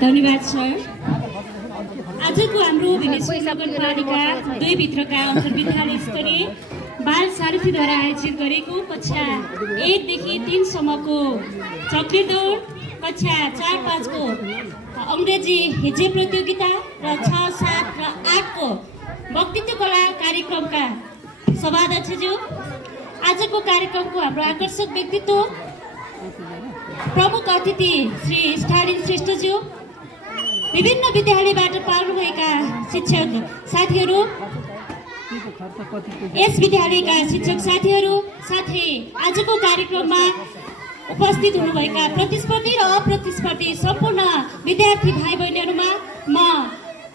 धन्यवाद सर। आजको हाम्रो भिलेश्वर नगरपालिका 2 भित्रका अन्तर्विद्यालय स्तरीय बाल सारथीद्वारा आयोजित गरेको कक्षा 1 देखि 3 सम्मको चक्री दौड, कक्षा 4-5 को अङ्ग्रेजी हिज्जे प्रतियोगिता र 6, 7 र 8 को वक्तित्व कला कार्यक्रमका सभाध्यक्षज्यू, आजको कार्यक्रमको हाम्रो आकर्षक व्यक्तित्व प्रमुख अतिथि श्री स्टालिन श्रेष्ठज्यू, विभिन्न विद्यालयबाट पाल्नुभएका शिक्षक साथीहरू, यस विद्यालयका शिक्षक साथीहरू, साथै आजको कार्यक्रममा उपस्थित हुनुभएका प्रतिस्पर्धी र अप्रतिस्पर्धी सम्पूर्ण विद्यार्थी भाइ बहिनीहरूमा म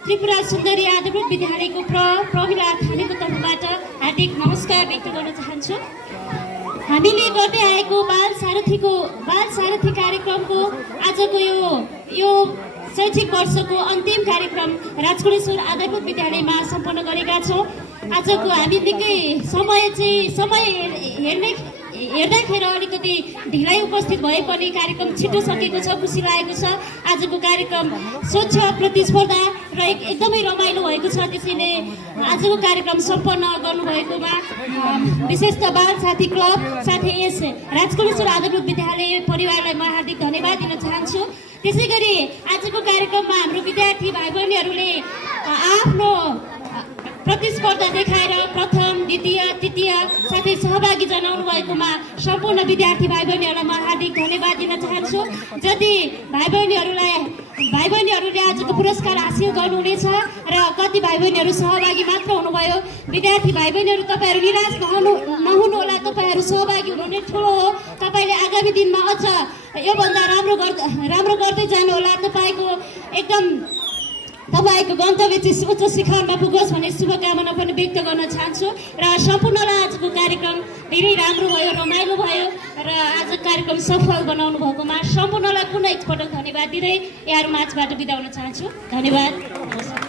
त्रिपुरा सुन्दरी आदर्श विद्यालयको प्रमिला थालीको तर्फबाट हार्दिक नमस्कार व्यक्त गर्न चाहन्छु। हामीले गर्दै आएको बाल सारथी कार्यक्रमको आजको यो शैक्षिक वर्षको अन्तिम कार्यक्रम राजकुलेश्वर आधारभूत विद्यालयमा सम्पन्न गरेका छौँ। आजको हामी निकै समय हेर्दाखेरि अलिकति ढिलाइ उपस्थित भए पनि कार्यक्रम छिटो सकेको छ, खुसी लागेको छ। आजको कार्यक्रम स्वच्छ प्रतिस्पर्धा र एकदमै रमाइलो भएको छ। त्यसैले आजको कार्यक्रम सम्पन्न गर्नुभएकोमा विशेषतः बाल साथी क्लब साथै यस राजकुलेश्वर आधारभूत विद्यालय परिवारलाई म हार्दिक धन्यवाद दिन चाहन्छु। त्यसै गरी आजको कार्यक्रममा हाम्रो विद्यार्थी भाइ बहिनीहरूले आफ्नो प्रतिस्पर्धा देखाएर प्रथम, द्वितीय, तृतीय साथै सहभागी जनाउनु भएकोमा सम्पूर्ण विद्यार्थी भाइ बहिनीहरूलाई म हार्दिक धन्यवाद दिन चाहन्छु। जति भाइ बहिनीहरूले आजको पुरस्कार हासिल गर्नुहुनेछ र कति भाइ बहिनीहरू सहभागी मात्र हुनुभयो, विद्यार्थी भाइ बहिनीहरू तपाईँहरू निराश नहुनु होला। तपाईँहरू सहभागी हुनु नै ठुलो हो। तपाईँले आगामी दिनमा अझ योभन्दा राम्रो गर्दै जानुहोला। तपाईँको गन्तव्य चाहिँ उच्च शिखरमा पुगोस् भन्ने शुभकामना पनि व्यक्त गर्न चाहन्छु। र सम्पूर्णलाई आजको कार्यक्रम धेरै राम्रो भयो, रमाइलो भयो र आज कार्यक्रम सफल बनाउनु भएकोमा सम्पूर्णलाई पुनः एकपटक धन्यवाद दिँदै यहाँ माझबाट बिदा हुन चाहन्छु। धन्यवाद।